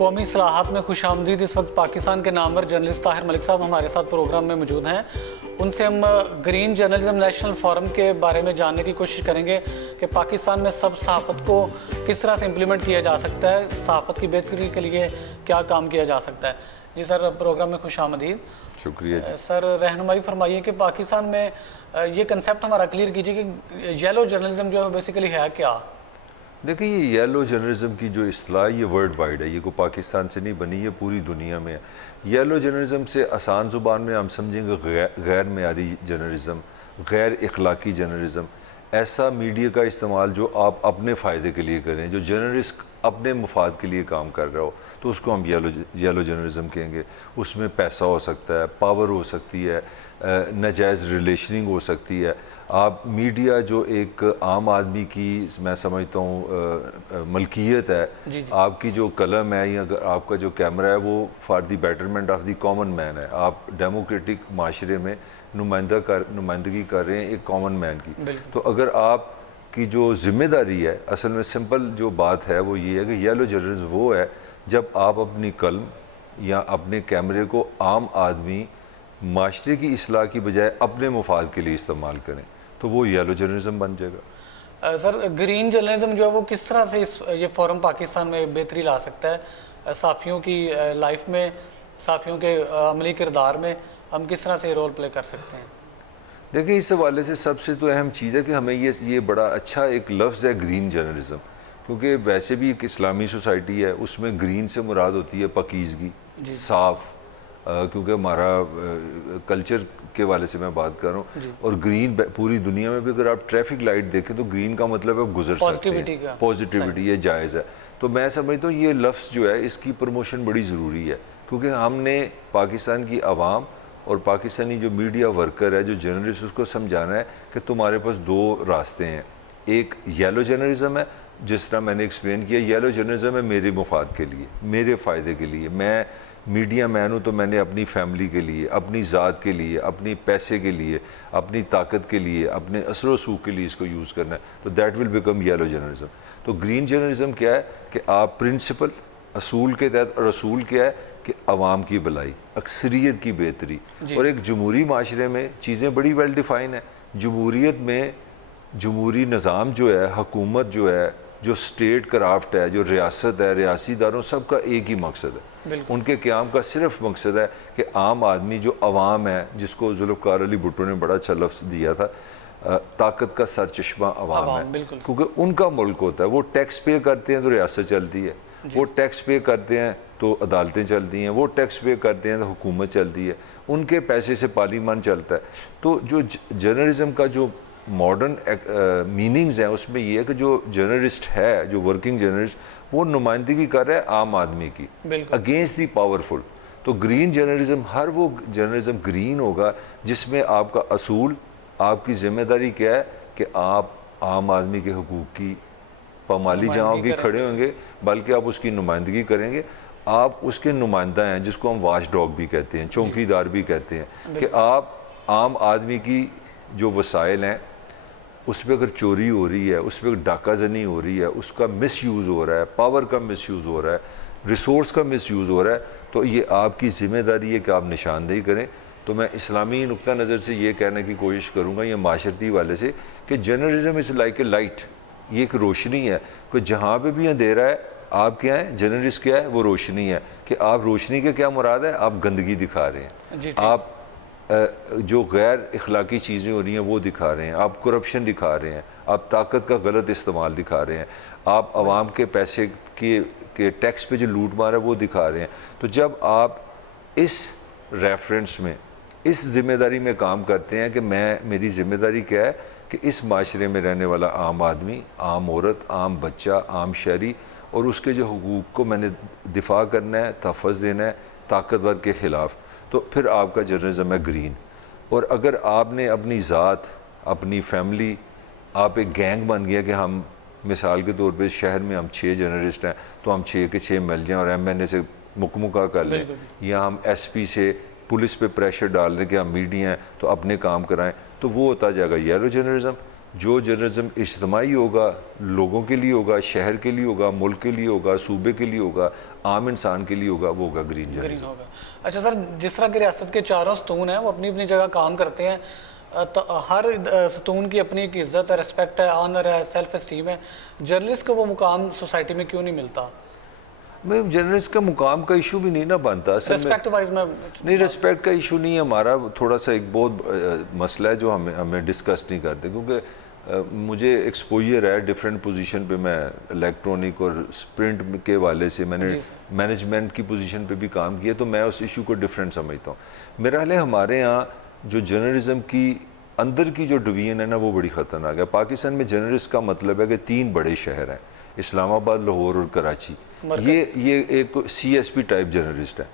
قومی اصلاحات میں خوش آمدید۔ اس وقت پاکستان کے نامور جرنلسٹ طاہر ملک صاحب ہمارے ساتھ پروگرام میں موجود ہیں۔ ان سے ہم گرین جرنلزم نیشنل فورم کے بارے میں جاننے کی کوشش کریں گے کہ پاکستان میں سب صحافت کو کس طرح سے امپلیمنٹ کیا جا سکتا ہے، صحافت کی بہتری کے لیے کیا کام کیا جا سکتا ہے۔ جی سر، پروگرام میں خوش آمدید۔ شکریہ جی۔ سر، رہنمائی فرمائیے کہ پاکستان میں یہ کنسیپٹ ہمارا کلیئر کیجیے کہ یلو جرنلزم جو ہے بیسیکلی ہے کیا؟ دیکھیں، یہ یلو جرنلزم کی جو اصطلاح یہ ورلڈ وائڈ ہے، یہ کوئی پاکستان سے نہیں بنی، یہ پوری دنیا میں ہے۔ یلو جرنلزم سے آسان زبان میں ہم سمجھیں گے غیر معیاری جرنلزم، غیر اخلاقی جرنلزم، ایسا میڈیا کا استعمال جو آپ اپنے فائدے کے لیے کریں، جو جرنلسٹ اپنے مفاد کے لیے کام کر رہا ہو تو اس کو ہم یلو جرنلزم کہیں گے۔ اس میں پیسہ ہو سکتا ہے، پاور ہو سکتی ہے، ناجائز ریلیشننگ ہو سکتی ہے۔ آپ میڈیا جو ایک عام آدمی کی میں سمجھتا ہوں ملکیت ہے، آپ کی جو قلم ہے یا آپ کا جو کیمرہ ہے وہ for the betterment of the common man ہے۔ آپ ڈیموکریٹک معاشرے میں نمائندگی کر رہے ہیں ایک کامن مین کی۔ تو اگر آپ کی جو ذمہ داری ہے، اصل میں سمپل جو بات ہے وہ یہ ہے کہ یلو جرنلزم وہ ہے جب آپ اپنی قلم یا اپنے کیمرے کو عام آدمی معاشرے کی اصلاح کی بجائے اپنے مفاد کے لیے استعمال کریں تو وہ یلو جرنلزم بن جائے گا۔ سر، گرین جرنلزم جو ہے وہ کس طرح سے یہ فورم پاکستان میں بہتری لا سکتا ہے؟ صحافیوں کی لائف میں، صحافیوں کے عملی کردار میں ہم کس طرح سے رول پلے کر سکتے ہیں؟ دیکھیں، اس حوالے سے سب سے تو اہم چیز ہے کہ ہمیں یہ بڑا اچھا ایک لفظ ہے گرین جرنلزم، کیونکہ ویسے بھی ایک اسلامی سوسائٹی ہے، اس میں گرین سے مراد ہوتی ہے پاکیزگی، صاف، کیونکہ ہمارا کلچر کے حوالے سے میں بات کر رہا ہوں۔ اور گرین پوری دنیا میں بھی اگر آپ ٹریفک لائٹ دیکھیں تو گرین کا مطلب ہے گزر سکتے ہیں، پازیٹیوٹی، یہ جائز ہے۔ تو میں سمجھتا ہوں یہ لفظ جو ہے اس کی پروموشن بڑی ضروری ہے، کیونکہ ہم نے پاکستان کی عوام اور پاکستانی جو میڈیا ورکر ہے، جو جرنلسٹ، اس کو سمجھانا ہے کہ تمہارے پاس دو راستے ہیں۔ ایک یلو جرنلزم ہے، جس طرح میں نے ایکسپلین کیا، یلو جرنلزم ہے میرے مفاد کے لیے، میرے فائدے کے لیے، میں میڈیا مین ہوں تو میں نے اپنی فیملی کے لیے، اپنی ذات کے لیے، اپنی پیسے کے لیے، اپنی طاقت کے لیے، اپنے اثر و رسوخ کے لیے اس کو یوز کرنا ہے، تو that will become yellow journalism. تو گرین جرنلزم کیا ہے کہ آپ پرنسپل، اصول کے تحت، اور اصول کیا ہے کہ عوام کی بھلائی، اکثریت کی بہتری۔ اور ایک جمہوری معاشرے میں چیزیں بڑی ویل ڈیفائن ہیں۔ جمہوریت میں جمہوری نظام جو ہے، حکومت جو ہے، جو اسٹیٹ کرافٹ ہے، جو ریاست ہے، ریاسی اداروں، سب کا ایک ہی مقصد ہے۔ ان کے قیام کا صرف مقصد ہے کہ عام آدمی جو عوام ہے، جس کو ذوالفقار علی بھٹو نے بڑا اچھا لفظ دیا تھا، طاقت کا سرچشمہ عوام ہے، کیونکہ ان کا ملک ہوتا ہے۔ وہ ٹیکس پے کرتے ہیں تو ریاست چلتی ہے، وہ ٹیکس پے کرتے ہیں تو عدالتیں چلتی ہیں، وہ ٹیکس پے کرتے ہیں تو حکومت چلتی ہے، ان کے پیسے سے پارلیمان چلتا ہے۔ تو جو جرنلزم کا جو ماڈرن میننگز ہیں اس میں یہ ہے کہ جو جرنلسٹ ہے، جو ورکنگ جرنلسٹ، وہ نمائندگی کر رہا ہے عام آدمی کی اگینسٹ دی پاورفل۔ تو گرین جرنلزم، ہر وہ جرنلزم گرین ہوگا جس میں آپ کا اصول، آپ کی ذمہ داری کیا ہے کہ آپ عام آدمی کے حقوق کی پامالی جہاں کی کھڑے ہوں گے، بلکہ آپ اس کی نمائندگی کریں گے۔ آپ اس کے نمائندہ ہیں، جس کو ہم واچ ڈاگ بھی کہتے ہیں، چوکی دار بھی کہتے ہیں، کہ آپ عام آدمی کی جو وسائل ہیں اس پہ اگر چوری ہو رہی ہے، اس پہ ڈاکہ زنی ہو رہی ہے، اس کا مس یوز ہو رہا ہے، پاور کا مس یوز ہو رہا ہے، ریسورس کا مس یوز ہو رہا ہے، تو یہ آپ کی ذمہ داری ہے کہ آپ نشاندہی کریں۔ تو میں اسلامی نقطہ نظر سے یہ کہنے کی کوشش کروں گا، یہ معاشرتی والے سے، کہ journalism is like a light, یہ ایک روشنی ہے کہ جہاں پہ بھی اندھیرا ہے، آپ کیا ہیں، جرنلسٹ کیا ہے، وہ روشنی ہے۔ کہ آپ روشنی کے کیا مراد ہے؟ آپ گندگی دکھا رہے ہیں، آپ جو غیر اخلاقی چیزیں ہو رہی ہیں وہ دکھا رہے ہیں، آپ کرپشن دکھا رہے ہیں، آپ طاقت کا غلط استعمال دکھا رہے ہیں، آپ عوام کے پیسے کے ٹیکس پہ جو لوٹ مار ہے وہ دکھا رہے ہیں۔ تو جب آپ اس ریفرنس میں، اس ذمہ داری میں کام کرتے ہیں کہ میری ذمہ داری کیا ہے کہ اس معاشرے میں رہنے والا عام آدمی، عام عورت، عام بچہ، عام شہری، اور اس کے جو حقوق کو میں نے دفاع کرنا ہے، تحفظ دینا ہے طاقتور کے خلاف، تو پھر آپ کا جرنلزم ہے گرین۔ اور اگر آپ نے اپنی ذات، اپنی فیملی، آپ ایک گینگ بن گیا کہ ہم مثال کے طور پہ شہر میں ہم 6 جرنلسٹ ہیں تو ہم 6 کے 6 مل جائیں اور ایم این اے سے مکمکہ کر لیں، یا ہم ایس پی سے پولیس پہ پریشر ڈال دیں کہ ہم میڈیا ہیں تو اپنے کام کرائیں، تو وہ ہوتا جائے گا یلو جرنلزم۔ جو جرنلزم اجتماعی ہوگا، لوگوں کے لیے ہوگا، شہر کے لیے ہوگا، ملک کے لیے ہوگا، صوبے کے لیے ہوگا، عام انسان کے لیے ہوگا، وہ ہوگا گرین جرنلزم ہوگا. اچھا سر، جس طرح کہ ریاست کے چاروں ستون ہیں وہ اپنی اپنی جگہ کام کرتے ہیں، ہر ستون کی اپنی ایک عزت ہے، ریسپیکٹ ہے، آنر ہے، سیلف اسٹیم ہے. جرنلسٹ کو وہ مقام سوسائٹی میں کیوں نہیں ملتا؟ میں جرنلسٹ کا مقام کا ایشو بھی نہیں نا بنتا اصل میں. ریسپیکٹ وائز میں نہیں، ریسپیکٹ کا ایشو نہیں ہے ہمارا. تھوڑا سا ایک بہت مسئلہ ہے جو ہمیں ڈسکس نہیں کرتے، کیونکہ مجھے ایکسپوجر ہے ڈیفرنٹ پوزیشن پہ. میں الیکٹرانک اور پرنٹ کے حوالے سے میں نے مینجمنٹ کی پوزیشن پہ بھی کام کیا، تو میں اس ایشو کو ڈیفرنٹ سمجھتا ہوں. میرا حال ہے ہمارے ہاں جو جرنلزم کی اندر کی جو ڈویژن ہے نا وہ بڑی خطرناک ہے. پاکستان میں جرنلسٹ کا مطلب ہے کہ 3 بڑے شہر ہیں، اسلام آباد، لاہور اور کراچی. یہ ایک C S P type journalist ہے.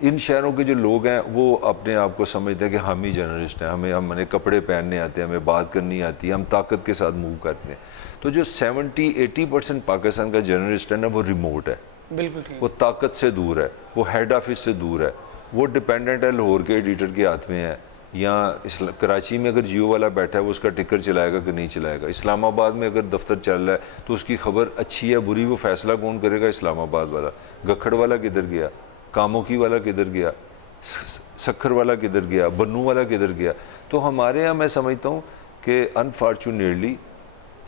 ان شہروں کے جو لوگ ہیں وہ اپنے آپ کو سمجھتے ہیں کہ ہم ہی جرنلسٹ ہیں، ہمیں کپڑے پہننے آتے ہیں، ہمیں بات کرنی آتی ہے، ہم طاقت کے ساتھ موو کرتے ہیں. تو جو 70-80% پاکستان کا جرنلسٹ ہے نا وہ ریموٹ ہے، بالکل وہ طاقت سے دور ہے، وہ ہیڈ آفس سے دور ہے، وہ ڈیپینڈنٹ ہے لاہور کے ایڈیٹر کے ہاتھ میں ہے. یا کراچی میں اگر جیو والا بیٹھا ہے وہ اس کا ٹکر چلائے گا کہ نہیں چلائے گا. اسلام آباد میں اگر دفتر چل رہا ہے تو اس کی خبر اچھی ہے بری وہ فیصلہ کون کرے گا؟ اسلام آباد والا. گکھڑ والا کدھر گیا، کاموکی والا کدھر گیا، سکھر والا کدھر گیا، بنو والا کدھر گیا. تو ہمارے ہاں میں سمجھتا ہوں کہ انفارچونیٹلی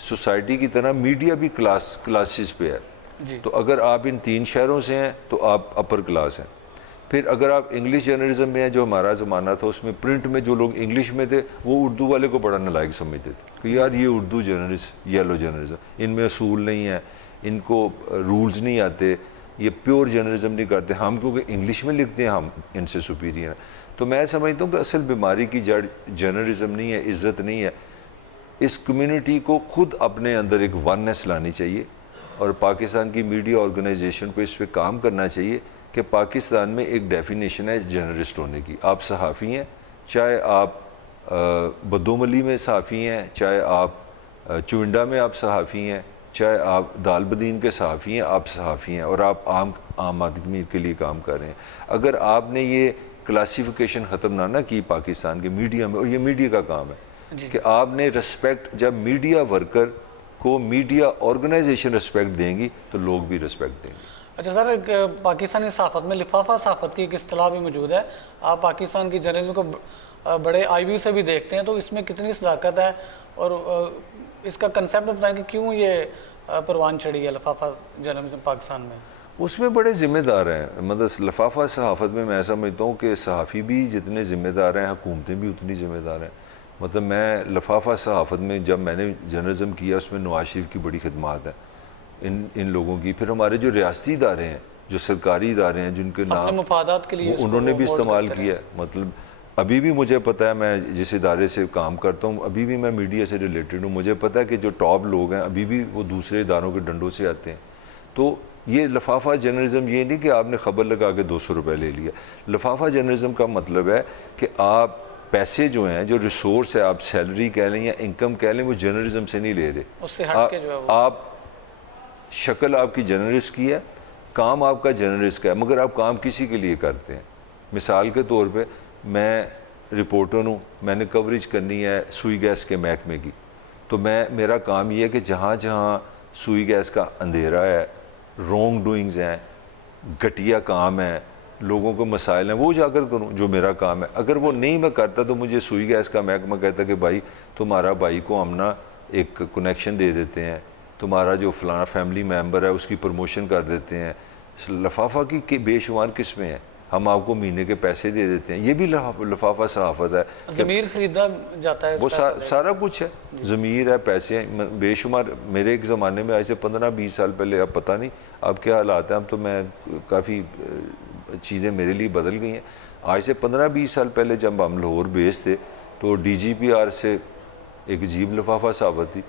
سوسائٹی کی طرح میڈیا بھی کلاسز پہ ہے. تو اگر آپ ان 3 شہروں سے ہیں تو آپ اپر کلاس ہیں. پھر اگر آپ انگلش جرنلزم میں ہیں جو ہمارا زمانہ تھا، اس میں پرنٹ میں جو لوگ انگلش میں تھے وہ اردو والے کو بڑا نالائق سمجھتے تھے کہ یار یہ اردو جرنلسٹ، یلو جرنلزم، ان میں اصول نہیں ہیں، ان کو رولز نہیں آتے، یہ پیور جرنلزم نہیں کرتے. ہم کیونکہ انگلش میں لکھتے ہیں ہم ان سے سپیریئر ہیں. تو میں سمجھتا ہوں کہ اصل بیماری کی جڑ جرنلزم نہیں ہے، عزت نہیں ہے. اس کمیونٹی کو خود اپنے اندر ایک وننس لانی چاہیے اور پاکستان کی میڈیا آرگنائزیشن کو اس پہ کام کرنا چاہیے کہ پاکستان میں ایک ڈیفینیشن ہے جرنلسٹ ہونے کی. آپ صحافی ہیں، چاہے آپ بدوملی میں صحافی ہیں، چاہے آپ چونڈا میں آپ صحافی ہیں، چاہے آپ دال بدین کے صحافی ہیں، آپ صحافی ہیں اور آپ عام آدمی کے لیے کام کر رہے ہیں. اگر آپ نے یہ کلاسیفیکیشن ختم نہ کی پاکستان کے میڈیا میں، اور یہ میڈیا کا کام ہے کہ آپ نے رسپیکٹ، جب میڈیا ورکر کو میڈیا آرگنائزیشن رسپیکٹ دیں گی تو لوگ بھی رسپیکٹ دیں گے. اچھا سر، پاکستانی صحافت میں لفافہ صحافت کی ایک اصطلاح بھی موجود ہے. آپ پاکستان کی جرنلزم کو بڑے آئی ویو سے بھی دیکھتے ہیں، تو اس میں کتنی صداقت ہے اور اس کا کنسیپٹ بتائیں کہ کیوں یہ پروان چڑھی ہے لفافہ جرنلزم پاکستان میں؟ اس میں بڑے ذمہ دار ہیں. مطلب لفافہ صحافت میں میں سمجھتا ہوں کہ صحافی بھی جتنے ذمہ دار ہیں حکومتیں بھی اتنی ذمہ دار ہیں. مطلب میں لفافہ صحافت میں جب میں نے جرنلزم کیا اس میں نواز شریف کی بڑی خدمات ہیں ان لوگوں کی. پھر ہمارے جو ریاستی ادارے ہیں، جو سرکاری ادارے ہیں جن کے نام مفادات کے لیے انہوں نے بھی استعمال کیا ہے. مطلب ابھی بھی مجھے پتہ ہے، میں جس ادارے سے کام کرتا ہوں ابھی بھی میں میڈیا سے ریلیٹڈ ہوں، مجھے پتہ ہے کہ جو ٹاپ لوگ ہیں ابھی بھی وہ دوسرے اداروں کے ڈنڈوں سے آتے ہیں. تو یہ لفافہ جرنلزم یہ نہیں کہ آپ نے خبر لگا کے 200 روپے لے لیا. لفافہ جرنلزم کا مطلب ہے کہ آپ پیسے جو ہیں، جو ریسورس ہے، آپ سیلری کہہ لیں یا انکم کہہ لیں، وہ جرنلزم سے نہیں لے رہے. اس سے ہٹ کے جو ہے آپ شکل آپ کی جرنلسٹ کی ہے، کام آپ کا جرنلسٹ کا ہے، مگر آپ کام کسی کے لیے کرتے ہیں. مثال کے طور پہ میں رپورٹر ہوں، میں نے کوریج کرنی ہے سوئی گیس کے محکمے کی. تو میرا کام یہ ہے کہ جہاں جہاں سوئی گیس کا اندھیرا ہے، رونگ ڈوئنگز ہیں، گھٹیا کام ہے، لوگوں کو مسائل ہیں، وہ اجاگر کروں، جو میرا کام ہے. اگر وہ نہیں میں کرتا تو مجھے سوئی گیس کا محکمہ کہتا کہ بھائی تمہارا بھائی کو ہم نا ایک کنیکشن دے دیتے ہیں، تمہارا جو فلانا فیملی ممبر ہے اس کی پروموشن کر دیتے ہیں. لفافہ کی بے شمار قسمیں ہیں، ہم آپ کو مہینے کے پیسے دے دیتے ہیں. یہ بھی لفافہ صحافت ہے. ضمیر خریدا جاتا ہے، وہ سارا کچھ ہے، ضمیر ہے، پیسے ہیں بے شمار. میرے ایک زمانے میں آج سے 15-20 سال پہلے، اب پتہ نہیں اب کیا حالات ہیں، اب تو میں کافی چیزیں میرے لیے بدل گئی ہیں. آج سے 15-20 سال پہلے جب ہم لاہور بیس تھے تو ڈی جی پی آر سے ایک عجیب لفافہ صحافت تھی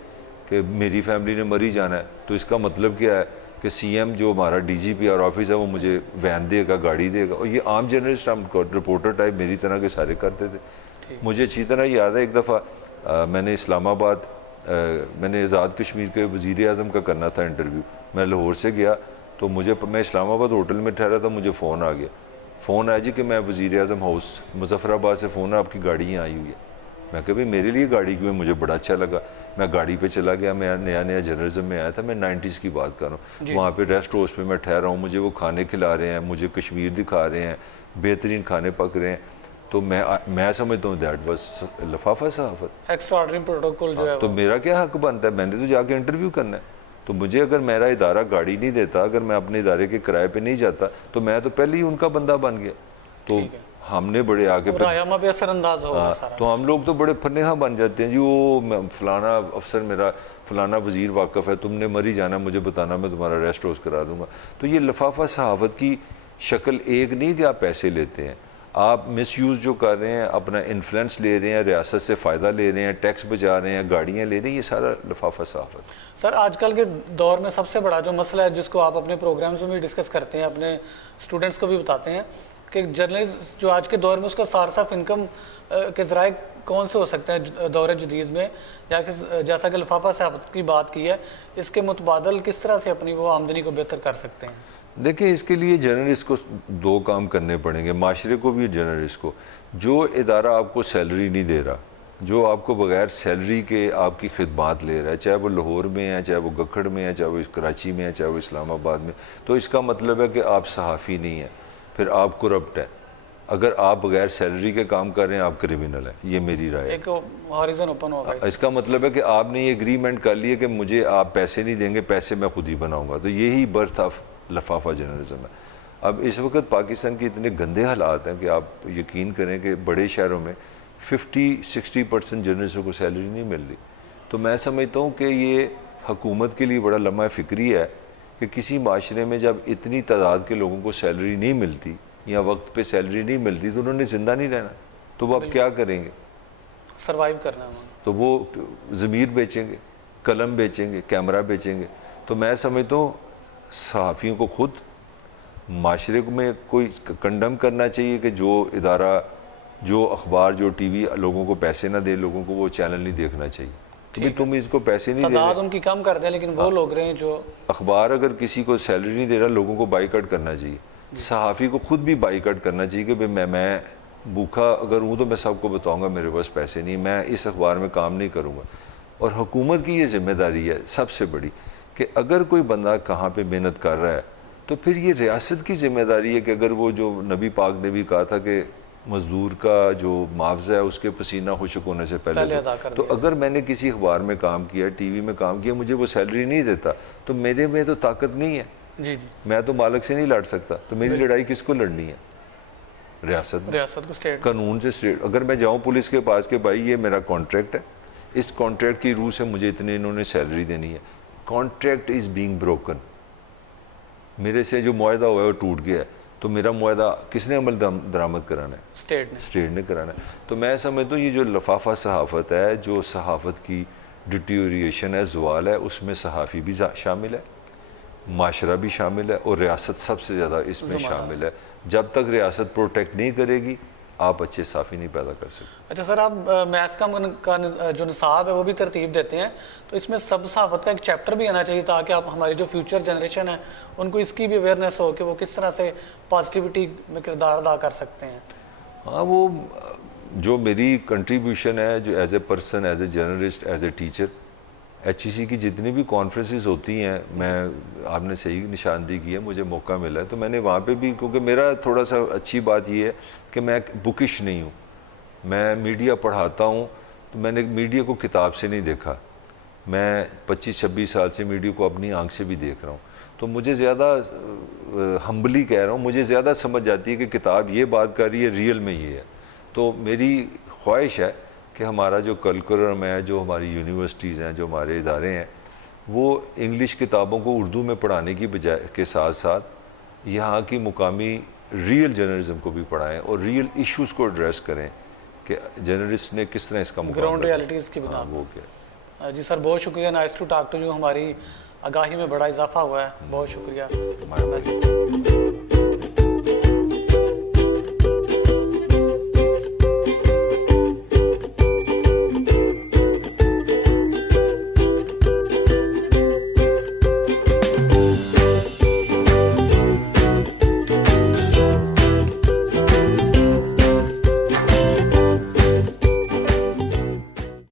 کہ میری فیملی نے مر ہی جانا ہے. تو اس کا مطلب کیا ہے کہ سی ایم جو ہمارا D G P R office ہے وہ مجھے وین دے گا، گاڑی دے گا. اور یہ عام جرنلسٹ، ہم رپورٹر ٹائپ میری طرح کے سارے کرتے تھے. مجھے اچھی طرح یاد ہے ایک دفعہ میں نے اسلام آباد، میں نے آزاد کشمیر کے وزیر اعظم کا کرنا تھا انٹرویو. میں لاہور سے گیا تو میں اسلام آباد ہوٹل میں ٹھہرا تھا، مجھے فون آ گیا. فون آیا جی کہ میں وزیر اعظم ہاؤس مظفر آباد سے فون ہے، آپ کی گاڑی یہاں آئی ہوئی ہے. میں کہ بھائی میرے لیے گاڑی کیوں ہے؟ مجھے بڑا اچھا لگا. میں گاڑی پہ چلا گیا, میں نیا جرنلزم میں آیا تھا, میں 90s کی بات کر رہا ہوں. وہاں پہ ریسٹ ہاؤس پہ میں ٹھہرا ہوں, مجھے وہ کھانے کھلا رہے ہیں, مجھے کشمیر دکھا رہے ہیں, بہترین کھانے پک رہے ہیں, تو میں سمجھتا ہوں دیٹ واز لفافہ صحافت, ایکسٹراڈنری پروٹوکول جو ہے. تو میرا کیا حق بنتا ہے, میں نے تو جا کے انٹرویو کرنا ہے. تو مجھے اگر میرا ادارہ گاڑی نہیں دیتا, اگر میں اپنے ادارے کے کرائے پہ نہیں جاتا, تو میں تو پہلے ہی ان کا بندہ بن گیا. تو ہم نے بڑے آگے رایامہ پہ اثر انداز ہوگا سارا. تو ہم لوگ تو بڑے فنہا بن جاتے ہیں, جی وہ فلانا افسر میرا, فلانا وزیر واقف ہے, تم نے مری جانا, مجھے بتانا, میں تمہارا ریسٹ ہاؤس کرا دوں گا. تو یہ لفافہ صحافت کی شکل ایک نہیں کہ آپ پیسے لیتے ہیں, آپ مس یوز جو کر رہے ہیں, اپنا انفلوئنس لے رہے ہیں, ریاست سے فائدہ لے رہے ہیں, ٹیکس بچا رہے ہیں, گاڑیاں لے رہے ہیں, یہ سارا لفافہ صحافت. سر آج کل کے دور میں سب سے بڑا جو مسئلہ ہے جس کو آپ اپنے پروگرامز میں بھی ڈسکس کرتے ہیں, اپنے اسٹوڈنٹس کو بھی بتاتے ہیں, کہ جرنلسٹ جو آج کے دور میں اس کا سورس آف انکم کے ذرائع کون سے ہو سکتے ہیں دور جدید میں, یا کہ جیسا کہ لفافہ صحافت کی بات کی ہے, اس کے متبادل کس طرح سے اپنی وہ آمدنی کو بہتر کر سکتے ہیں؟ دیکھیں, اس کے لیے جرنلسٹ کو دو کام کرنے پڑیں گے, معاشرے کو بھی, جرنلسٹ کو. جو ادارہ آپ کو سیلری نہیں دے رہا, جو آپ کو بغیر سیلری کے آپ کی خدمات لے رہا ہے, چاہے وہ لاہور میں ہے, چاہے وہ گکھڑ میں ہے, چاہے وہ کراچی میں ہے, چاہے وہ اسلام آباد میں, تو اس کا مطلب ہے کہ آپ صحافی نہیں ہیں, پھر آپ کرپٹ ہیں. اگر آپ بغیر سیلری کے کام کر رہے ہیں, آپ کرمنل ہیں, یہ میری رائے ہے. ایک ہاریزن اوپن ہوگا. اس کا مطلب ہے کہ آپ نے یہ اگریمنٹ کر لیے کہ مجھے آپ پیسے نہیں دیں گے, پیسے میں خود ہی بناؤں گا. تو یہی برتھ آف لفافہ جرنلزم ہے. اب اس وقت پاکستان کے اتنے گندے حالات ہیں کہ آپ یقین کریں کہ بڑے شہروں میں 50-60% جرنلسٹوں کو سیلری نہیں مل رہی. تو میں سمجھتا ہوں کہ یہ حکومت کے لیے بڑا لمحہ فکری ہے کہ کسی معاشرے میں جب اتنی تعداد کے لوگوں کو سیلری نہیں ملتی یا وقت پہ سیلری نہیں ملتی, تو انہوں نے زندہ نہیں رہنا, تو وہ اب کیا کریں گے؟ سروائیو کرنا ہے. تو وہ ضمیر بیچیں گے, قلم بیچیں گے, کیمرہ بیچیں گے. تو میں سمجھتا ہوں صحافیوں کو خود معاشرے میں کوئی کنڈم کرنا چاہیے کہ جو ادارہ, جو اخبار, جو ٹی وی لوگوں کو پیسے نہ دے, لوگوں کو وہ چینل نہیں دیکھنا چاہیے. کہ تم اس کو پیسے نہیں دے رہے, تعداد ان کی کم کر دیں, لیکن وہ لوگ رہے ہیں جو اخبار اگر کسی کو سیلری نہیں دے رہا, لوگوں کو بائیکاٹ کرنا چاہیے. صحافی کو خود بھی بائیکاٹ کرنا چاہیے کہ میں بھوکا اگر ہوں تو میں سب کو بتاؤں گا میرے پاس پیسے نہیں, میں اس اخبار میں کام نہیں کروں گا. اور حکومت کی یہ ذمہ داری ہے سب سے بڑی کہ اگر کوئی بندہ کہاں پہ محنت کر رہا ہے, تو پھر یہ ریاست کی ذمہ داری ہے کہ اگر وہ جو نبی پاک نے بھی کہا تھا کہ مزدور کا جو معاوضہ ہے اس کے پسینہ خشک ہونے سے پہلے ادا کر تو اگر میں نے کسی اخبار میں کام کیا, ٹی وی میں کام کیا, مجھے وہ سیلری نہیں دیتا, تو میرے میں تو طاقت نہیں ہے, میں تو مالک سے نہیں لڑ سکتا. تو میری لڑائی کس کو لڑنی ہے؟ ریاست کو, اسٹیٹ قانون سے. اسٹیٹ اگر میں جاؤں پولیس کے پاس کہ بھائی یہ میرا کانٹریکٹ ہے, اس کانٹریکٹ کی روح سے مجھے اتنے انہوں نے سیلری دینی ہے, کانٹریکٹ از بینگ بروکن, میرے سے جو معاہدہ ہوا ہے وہ ٹوٹ گیا ہے, تو میرا معاہدہ کس نے عمل درآمد کرانا ہے؟ اسٹیٹ نے کرانا ہے. تو میں سمجھتا ہوں یہ جو لفافہ صحافت ہے, جو صحافت کی ڈیٹیوریشن ہے, زوال ہے, اس میں صحافی بھی شامل ہے, معاشرہ بھی شامل ہے, اور ریاست سب سے زیادہ اس میں شامل ہے. جب تک ریاست پروٹیکٹ نہیں کرے گی, آپ اچھے صحافی نہیں پیدا کر سکتے. اچھا سر, آپ میس کا جو نصاب ہے وہ بھی ترتیب دیتے ہیں, تو اس میں سب صحافت کا ایک چیپٹر بھی آنا چاہیے تاکہ آپ ہماری جو فیوچر جنریشن ہے ان کو اس کی بھی اویئرنیس ہو کہ وہ کس طرح سے پازیٹیوٹی میں کردار ادا کر سکتے ہیں. ہاں, وہ جو میری کنٹریبیوشن ہے جو as a person, as a journalist, as a teacher, H E C کی جتنی بھی کانفرنسز ہوتی ہیں, میں آپ نے صحیح نشاندہی کی ہے, مجھے موقع ملا ہے تو میں نے وہاں پہ بھی, کیونکہ میرا تھوڑا سا اچھی بات یہ ہے کہ میں بکش نہیں ہوں, میں میڈیا پڑھاتا ہوں, تو میں نے میڈیا کو کتاب سے نہیں دیکھا, میں 25-26 سال سے میڈیا کو اپنی آنکھ سے بھی دیکھ رہا ہوں. تو مجھے زیادہ ہمبلی کہہ رہا ہوں, مجھے زیادہ سمجھ جاتی ہے کہ کتاب یہ بات کر رہی ہے, ریئل میں یہ ہے. تو میری خواہش ہے کہ ہمارا جو کلکرم ہے, جو ہماری یونیورسٹیز ہیں, جو ہمارے ادارے ہیں, وہ انگلش کتابوں کو اردو میں پڑھانے کی بجائے کے ساتھ ساتھ یہاں کی مقامی ریئل جرنلزم کو بھی پڑھائیں اور ریئل ایشوز کو ایڈریس کریں کہ جرنلسٹ نے کس طرح اس کا مقابلہ گراؤنڈ ریالٹیز کی بنا. وہ کیا. جی سر, بہت شکریہ, nice to talk to you, ہماری آگاہی میں بڑا اضافہ ہوا ہے, بہت شکریہ.